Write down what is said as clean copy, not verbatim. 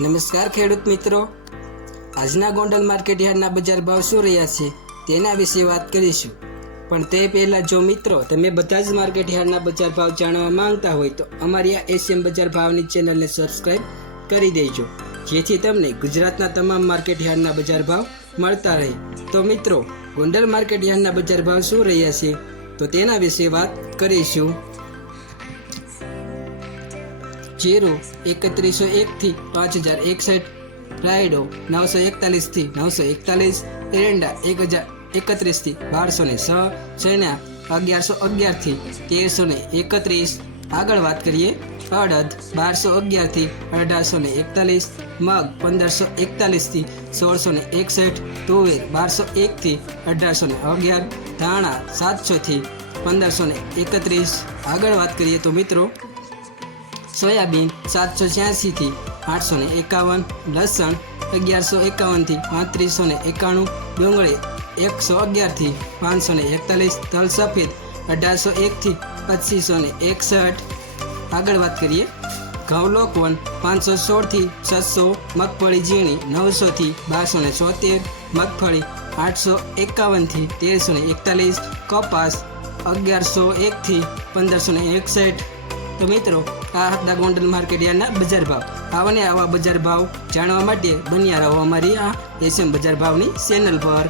નમસ્કાર ખેડૂત મિત્રો, આજના ગોંડલ માર્કેટ યાર્ડના બજાર ભાવ શું રહ્યા છે તેના વિશે વાત કરીશું. પણ તે પહેલાં જો મિત્રો તમે બધા જ માર્કેટ યાર્ડના બજાર ભાવ જાણવા માંગતા હોય તો અમારી આ એશિયન બજાર ભાવની ચેનલને સબસ્ક્રાઈબ કરી દેજો, જેથી તમને ગુજરાતના તમામ માર્કેટ યાર્ડના બજાર ભાવ મળતા રહે. તો મિત્રો, ગોંડલ માર્કેટ યાર્ડના બજાર ભાવ શું રહ્યા છે તો તેના વિશે વાત કરીશું. જીરું 3101 થી 5061, રાયડો 941 થી 941, એરંડા 1031 થી 1206, ચણા 1111 થી 1331. આગળ વાત કરીએ અડદ 1211 થી 1841, મગ 1541 થી 1661, તુવેર 1201 થી 1811, ધાણા 700 થી 1531. આગળ વાત કરીએ તો મિત્રો સોયાબીન 786 થી 851, લસણ 1151 થી 3591, ડુંગળી 111 થી 541, તલ સફેદ 1801 થી 2561. આગળ વાત કરીએ ઘઉં લોકવન 516 થી 600, મગફળી ઝીણી 900 થી 1276, મગફળી 851 થી 1341, કપાસ 1101 થી 1561. તો મિત્રો, આ હતા ગોંડલ માર્કેટ યાર્ડના બજાર ભાવ. આવા બજાર ભાવ જાણવા માટે બન્યા રહો અમારી આ એશિયન બજાર ભાવની ચેનલ પર.